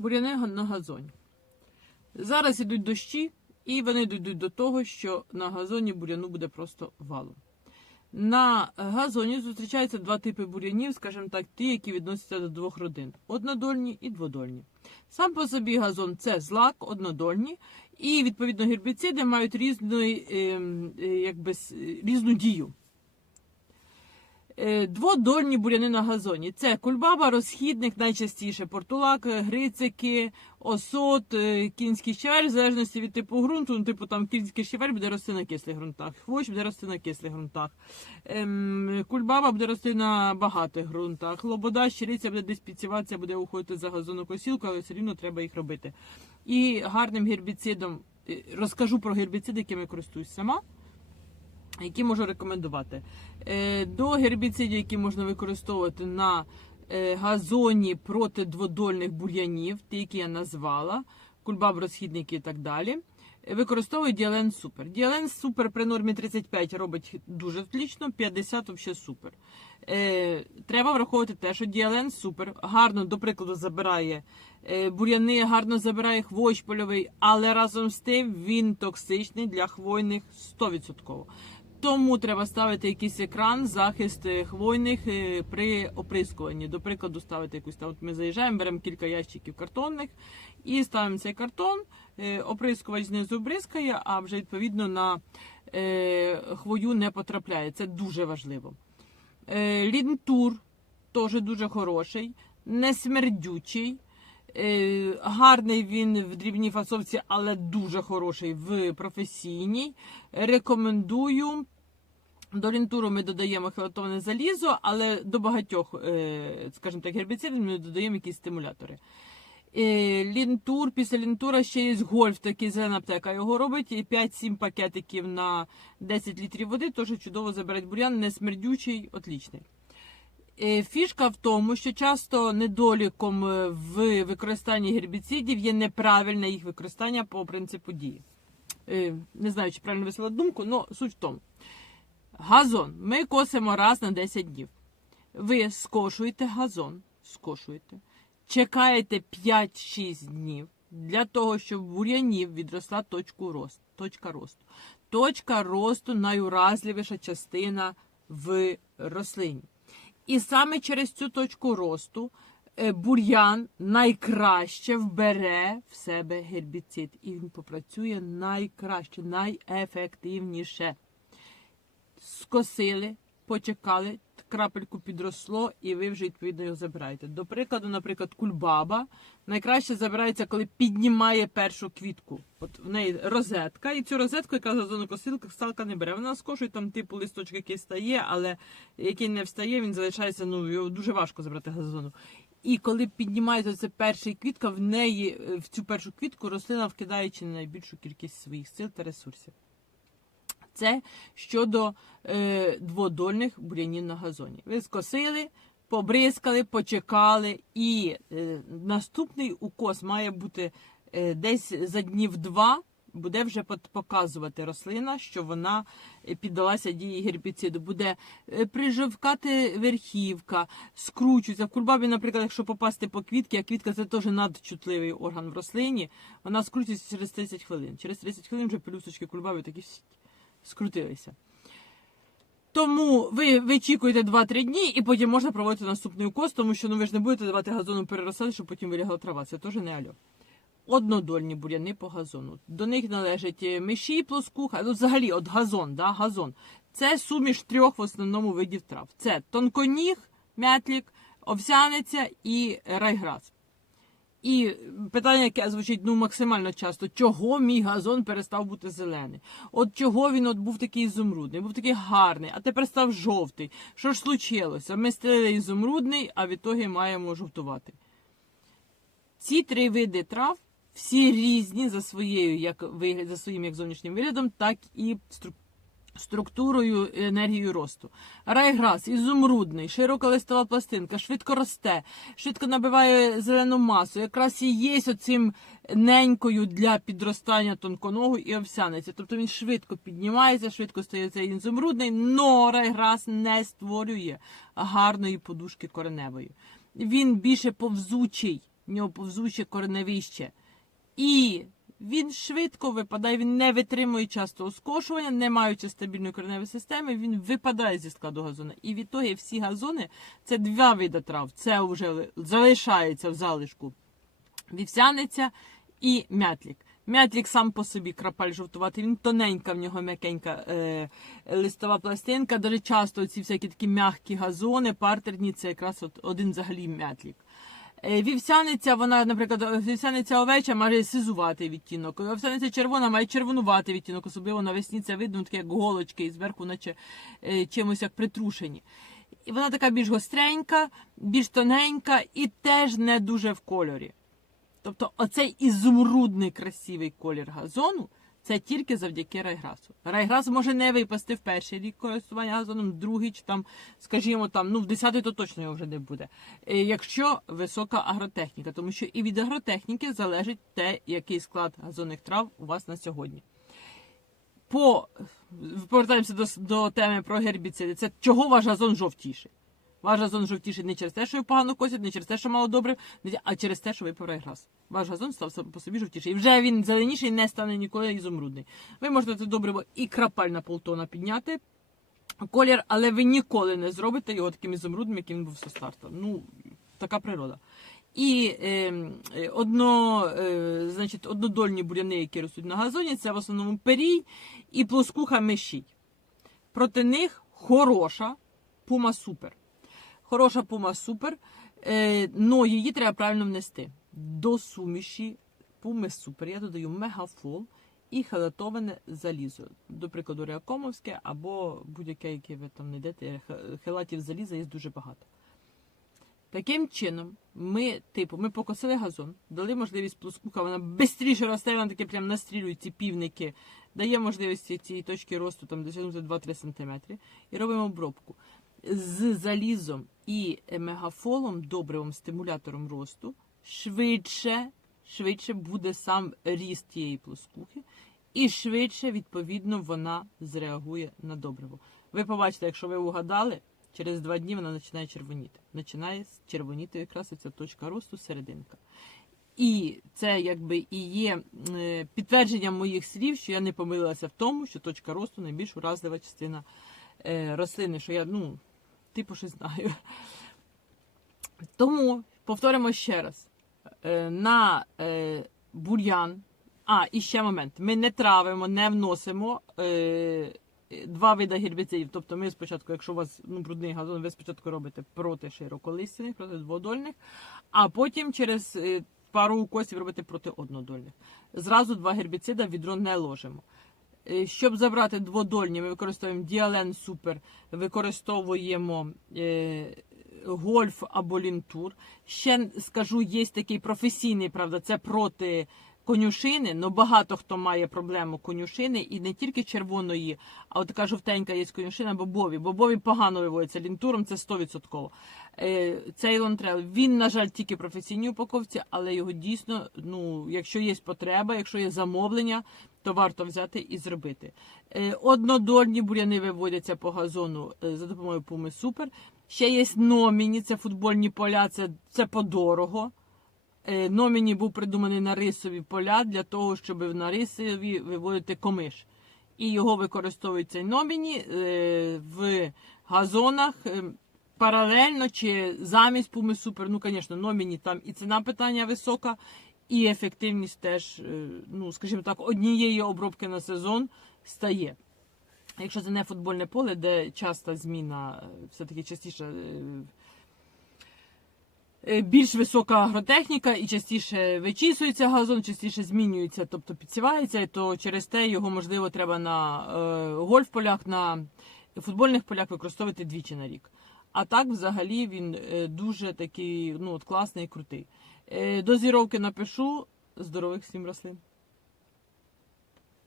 буряни на газоні. Зараз ідуть дощі, і вони дійдуть до того, що на газоні буряну буде просто валом. На газоні зустрічаються два типи бурянів, скажімо так, ті, які відносяться до двох родин: однодольні і дводольні. Сам по собі газон це злак, однодольні, і відповідно гербіциди мають різну, ем, е, якби, різну дію. Е, Дводольні буряни на газоні. Це кульбаба, розхідник, найчастіше портулак, е, грицики, осот, е, кінський щавель, в залежності від типу ґрунту. Ну, типу там кінський щавель буде рости на кислих ґрунтах, хвощ буде рости на кислих ґрунтах. Ем, кульбаба буде рости на багатих ґрунтах. Лобода, щириця буде десь підсіватися, буде уходити за газонокосілку, але все рівно треба їх робити. І гарним гербіцидом розкажу про гербіциди, якими користуюсь сама які можу рекомендувати. Е, До гербіцидів, які можна використовувати на е, газоні проти дводольних бур'янів, ті, які я назвала, кульбаб, розхідники і так далі. е, Використовую Діален Супер. Діален Супер при нормі 35 робить дуже отлично, 50 взагалі супер. Е, треба враховувати те, що Діален Супер гарно, до прикладу, забирає бур'яни, гарно забирає хвощ польовий, але разом з тим він токсичний для хвойних 100%. Тому треба ставити якийсь екран, захист е, хвойних е, при оприскуванні. До прикладу, ставити якусь там. От ми заїжджаємо, беремо кілька ящиків картонних і ставимо цей картон. е, Оприскувач знизу бризкає, а вже відповідно на хвою не потрапляє. Це дуже важливо. Лінтур теж дуже хороший, не смердючий. Е, Гарний він в дрібній фасовці, але дуже хороший в професійній. Рекомендую. До лінтуру ми додаємо хелатоване залізо, але до багатьох, е, скажімо так, гербіцидів ми додаємо якісь стимулятори. Е, Лінтур, після лінтура ще є гольф, такий зелена аптека. Його робить і 5-7 пакетиків на 10 літрів води, теж чудово забирать бур'ян, не смердючий, отлічний. Е, Фішка в тому, що часто недоліком е, в використанні гербіцидів є неправильне їх використання по принципу дії. Е, Не знаю, чи правильно висила думку, але суть в тому. Газон ми косимо раз на 10 днів. Ви скошуєте газон, скошуєте, чекаєте 5-6 днів для того, щоб в бур'янів відросла точку рост, точка росту. Точка росту найуразливіша частина в рослині. І саме через цю точку росту е, бур'ян найкраще вбере в себе гербіцид. І він попрацює найкраще, найефективніше. Скосили, почекали, крапельку підросло, і ви вже відповідно його забираєте. До прикладу, наприклад, кульбаба найкраще забирається, коли піднімає першу квітку. От в неї розетка, і цю розетку, яка газонокосилка, сталка не бере. Вона скошує там типу листочок, який стає, але який не встає, він залишається. Ну його дуже важко забрати газону. І коли піднімається це перша квітка, в неї е, в цю першу квітку рослина вкидає чи не найбільшу кількість своїх сил та ресурсів. Це щодо е, дводольних бур'янів на газоні. Ви скосили, побризкали, почекали, і е, наступний укос має бути е, десь за днів два. Буде вже показувати рослина, що вона е, піддалася дії гербіциду. Буде е, приживкати верхівка, скручується. В кульбабі, наприклад, якщо попасти по квітки, а квітка це теж надчутливий орган в рослині, вона скручується через 30 хвилин. Через 30 хвилин вже пелюсточки кульбаби такі всі скрутилися. Тому ви вичікуєте 2-3 дні і потім можна проводити наступний укос, тому що ну, ви ж не будете давати газону переростати, щоб потім вилягла трава. Це теж не альо. Однодольні бур'яни по газону. До них належать е, миші, плоскуха, ну взагалі от газон, да, газон. Це суміш трьох в основному видів трав. Це тонконіг, мятлік, овсяниця і райграс. І питання, яке звучить ну максимально часто, чого мій газон перестав бути зелений? От чого він от був такий ізумрудний, був такий гарний, а тепер став жовтий. Що ж случилося? Ми стелили ізумрудний, а відтоді маємо жовтувати. Ці три види трав всі різні за своєю, як вигляд, за своїм як зовнішнім виглядом, так і стру- структурою і енергією росту. Райграс, ізумрудний, широка листова пластинка, швидко росте, швидко набиває зелену масу. Якраз і є оцим ненькою для підростання тонконого і овсяниці. Тобто він швидко піднімається, швидко стає цей ізумрудний, но райграс не створює гарної подушки кореневої. Він більше повзучий, в нього повзуче кореневище. І він швидко випадає, він не витримує частого скошування, не маючи стабільної кореневої системи, він випадає зі складу газону. І відтоді всі газони це два види трав. Це вже залишається в залишку вівсяниця і мятлік. Мятлік сам по собі крапаль жовтуватий, він тоненька, в нього м'якенька е, листова пластинка. Дуже часто ці всякі такі м'які газони, партерні, це якраз от один взагалі мятлік. Е, Вівсяниця, вона, наприклад, вівсяниця овеча має сизуватий відтінок. Вівсяниця червона має червонуватий відтінок, особливо навесні це видно таке як голочки і зверху, наче е, чимось як притрушені. І вона така більш гостренька, більш тоненька і теж не дуже в кольорі. Тобто оцей ізумрудний красивий колір газону це тільки завдяки райграсу. Райграс може не випасти в перший рік користування газоном, другий чи там, скажімо, там, ну в десятий то точно його вже не буде. Е, Якщо висока агротехніка, тому що і від агротехніки залежить те, який склад газонних трав у вас на сьогодні. По повертаємося до, до теми про гербіциди. Це чого ваш газон жовтіший? Ваш газон жовтіший не через те, що ви погано косять, не через те, що мало добре, а через те, що ви грас. Ваш газон став по собі жовтіший. І вже він зеленіший не стане ніколи ізумрудний. Ви можете це добриво і крапаль на полтона підняти колір, але ви ніколи не зробите його таким ізумрудним, яким він був со старту. Ну, така природа. І е, е, одно, е, значить, однодольні буряни, які ростуть на газоні, це в основному перій і плоскуха мещій. Проти них хороша пума супер. Хороша пума супер, е, но її треба правильно внести. До суміші пуми супер я додаю мегафол і хелатоване залізо. До прикладу, реакомовське або будь-яке, яке ви там не йдете, хелатів заліза є дуже багато. Таким чином, ми, типу, ми покосили газон, дали можливість плоскуха, вона швидше росте, вона таке прям настрілює ці півники, дає можливість цієї точки росту там досягнути 2-3 см і робимо обробку. З залізом і мегафолом, добривим стимулятором росту, швидше, швидше буде сам ріст тієї плоскухи, і швидше, відповідно, вона зреагує на добриво. Ви побачите, якщо ви угадали, через два дні вона починає червоніти. Починає червоніти якраз ця точка росту серединка. І це якби і є е, підтвердженням моїх слів, що я не помилилася в тому, що точка росту найбільш уразлива частина е, рослини, що я, ну, типу, щось знаю. Тому повторимо ще раз: Е, на е, бур'ян. А, і ще момент. Ми не травимо, не вносимо е, два види гербіцидів. Тобто ми спочатку, якщо у вас ну, брудний газон, ви спочатку робите проти широколистяних, проти дводольних, а потім через пару укосів робите проти однодольних. Зразу два гербіцида відро не ложимо. Е, Щоб забрати дводольні, ми використовуємо діален супер, використовуємо е, гольф або лінтур. Ще скажу, є такий професійний, правда, це проти конюшини. але багато хто має проблему конюшини і не тільки червоної, а от така жовтенька є конюшина бобові. Бобові погано виводяться лінтуром, це 100%. Е, Цей лонтрел, він, на жаль, тільки в професійній упаковці, але його дійсно, ну, якщо є потреба, якщо є замовлення, то варто взяти і зробити. Е, Однодольні буряни виводяться по газону е, за допомогою пуми супер. Ще є номіні, це футбольні поля, це, це подорого. Е, Номіні був придуманий на рисові поля для того, щоб на рисові виводити комиш. І його використовують цей номіні е, в газонах е, паралельно чи замість пуми супер. Ну, звісно, номіні там і ціна питання висока, і ефективність теж, ну, скажімо так, однієї обробки на сезон стає. Якщо це не футбольне поле, де часта зміна, все-таки частіше більш висока агротехніка і частіше вичісується газон, частіше змінюється, тобто підсівається, то через те його можливо треба на е, гольф-полях, на футбольних полях використовувати двічі на рік. А так, взагалі, він е, дуже такий ну, от класний крутий. Е, дозіровки напишу здорових всім рослин.